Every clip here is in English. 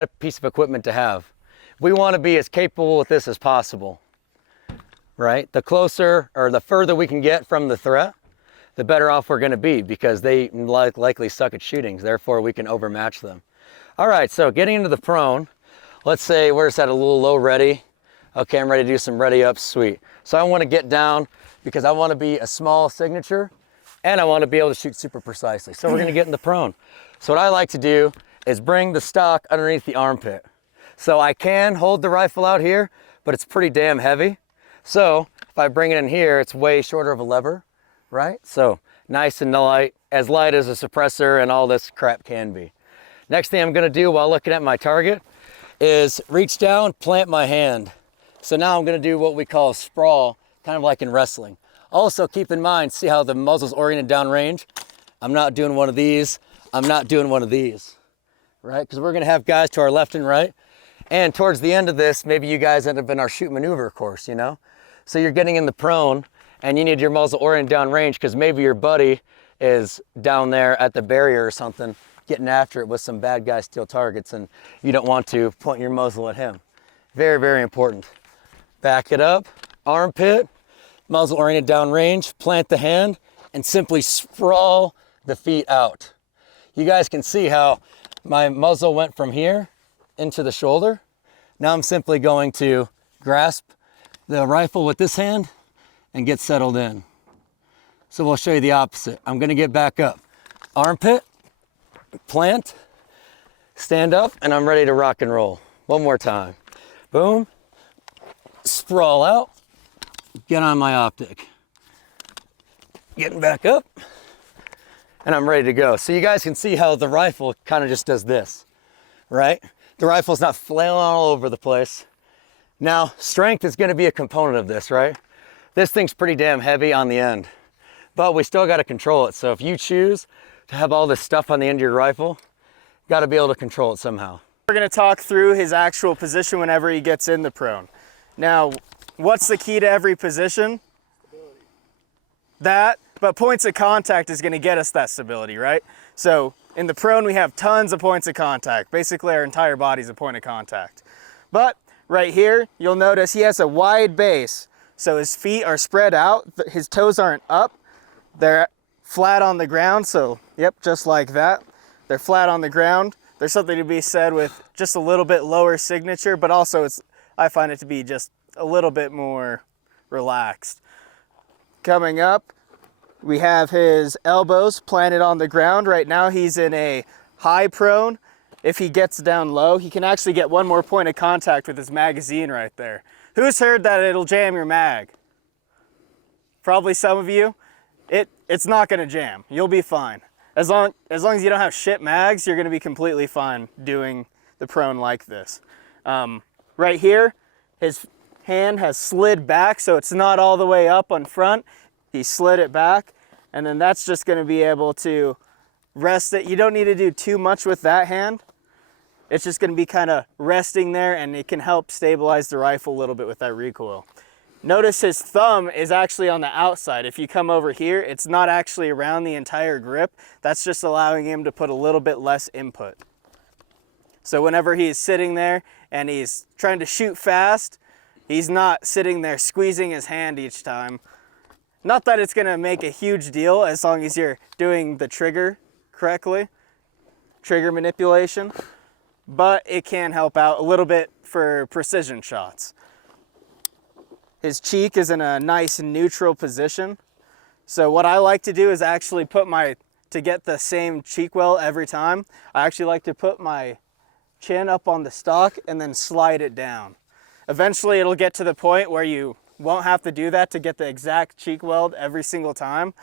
a piece of equipment to have. We want to be as capable with this as possible, right? The closer or the further we can get from the threat, the better off we're going to be, because they likely suck at shootings. Therefore, we can overmatch them. All right, so getting into the prone, let's say we're just at a little low ready. Okay, I'm ready to do some ready ups, sweet. So I want to get down because I want to be a small signature and I want to be able to shoot super precisely. So we're going to get in the prone. So what I like to do is bring the stock underneath the armpit. So I can hold the rifle out here, but it's pretty damn heavy. So if I bring it in here, it's way shorter of a lever, right? So nice and light as a suppressor and all this crap can be. Next thing I'm going to do while looking at my target is reach down, plant my hand. So now I'm going to do what we call a sprawl, kind of like in wrestling. Also keep in mind, see how the muzzle's oriented downrange? I'm not doing one of these. I'm not doing one of these, right? Because we're going to have guys to our left and right. And towards the end of this, maybe you guys end up in our shoot maneuver course, you know? So you're getting in the prone and you need your muzzle oriented downrange because maybe your buddy is down there at the barrier or something, getting after it with some bad guy steel targets, and you don't want to point your muzzle at him. Very, very important. Back it up, armpit, muzzle oriented downrange, plant the hand, and simply sprawl the feet out. You guys can see how my muzzle went from here into the shoulder. Now I'm simply going to grasp the rifle with this hand and get settled in. So we'll show you the opposite. I'm gonna get back up. Armpit, plant, stand up, and I'm ready to rock and roll. One more time. Boom, sprawl out, get on my optic. Getting back up, and I'm ready to go. So you guys can see how the rifle kind of just does this, right? The rifle's not flailing all over the place. Now, strength is gonna be a component of this, right? This thing's pretty damn heavy on the end, but we still gotta control it. So if you choose to have all this stuff on the end of your rifle, you gotta be able to control it somehow. We're gonna talk through his actual position whenever he gets in the prone. Now, what's the key to every position? Stability. That, but points of contact is gonna get us that stability, right? So in the prone, we have tons of points of contact. Basically, our entire body's a point of contact. But right here, you'll notice he has a wide base. So his feet are spread out, his toes aren't up, they're flat on the ground. So yep, just like that. They're flat on the ground. There's something to be said with just a little bit lower signature, but also I find it to be just a little bit more relaxed. Coming up, we have his elbows planted on the ground. Right now he's in a high prone. If he gets down low, he can actually get one more point of contact with his magazine right there. Who's heard that it'll jam your mag? Probably some of you. It's not gonna jam, you'll be fine. As long as you don't have shit mags, you're gonna be completely fine doing the prone like this. Right here, his hand has slid back, so it's not all the way up on front. He slid it back, and then that's just gonna be able to rest it. You don't need to do too much with that hand. It's just gonna be kind of resting there, and it can help stabilize the rifle a little bit with that recoil. Notice his thumb is actually on the outside. If you come over here, it's not actually around the entire grip. That's just allowing him to put a little bit less input. So whenever he's sitting there and he's trying to shoot fast, he's not sitting there squeezing his hand each time. Not that it's gonna make a huge deal as long as you're doing the trigger correctly, trigger manipulation, but it can help out a little bit for precision shots. His cheek is in a nice neutral position. So what I like to do is actually to get the same cheek well every time, I actually like to put my chin up on the stock and then slide it down. Eventually it'll get to the point where you won't have to do that to get the exact cheek weld every single time.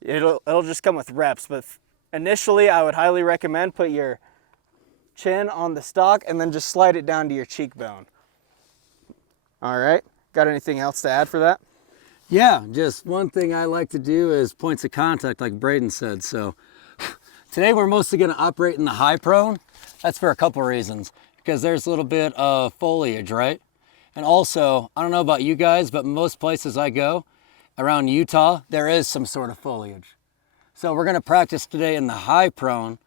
It'll just come with reps, but initially I would highly recommend put your chin on the stock and then just slide it down to your cheekbone. All right, got anything else to add for that? Yeah, just one thing I like to do is points of contact, like Braiden said. So today we're mostly gonna operate in the high prone. That's for a couple reasons, because there's a little bit of foliage, right? And also, I don't know about you guys, but most places I go around Utah, there is some sort of foliage. So we're gonna practice today in the high prone,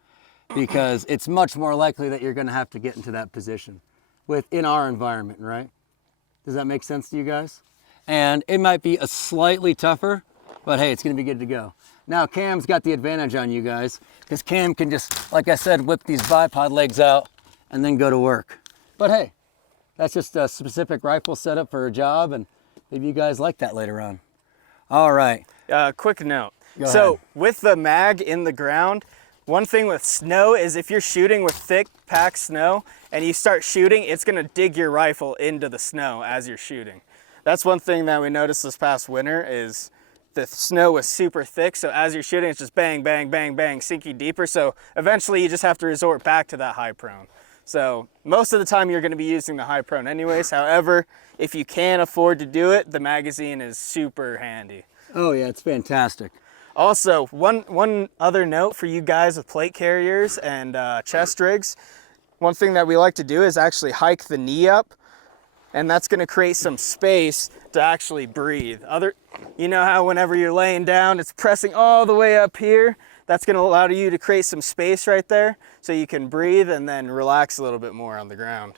because it's much more likely that you're going to have to get into that position within our environment, right? Does that make sense to you guys? And it might be a slightly tougher, but hey, it's going to be good to go. Now Cam's got the advantage on you guys because Cam can just, like I said, whip these bipod legs out and then go to work. But hey, that's just a specific rifle setup for a job, and maybe you guys like that later on. All right. Quick note. Go So ahead. with the mag in the ground, one thing with snow is if you're shooting with thick packed snow and you start shooting, it's gonna dig your rifle into the snow as you're shooting. That's one thing that we noticed this past winter is the snow was super thick. So as you're shooting, it's just bang, bang, bang, bang, sinking deeper. So eventually you just have to resort back to that high prone. So most of the time you're gonna be using the high prone anyways. However, if you can afford to do it, the magazine is super handy. Oh yeah, it's fantastic. Also, one other note for you guys with plate carriers and chest rigs, one thing that we like to do is actually hike the knee up, and that's gonna create some space to actually breathe. You know how whenever you're laying down, it's pressing all the way up here? That's gonna allow you to create some space right there so you can breathe and then relax a little bit more on the ground.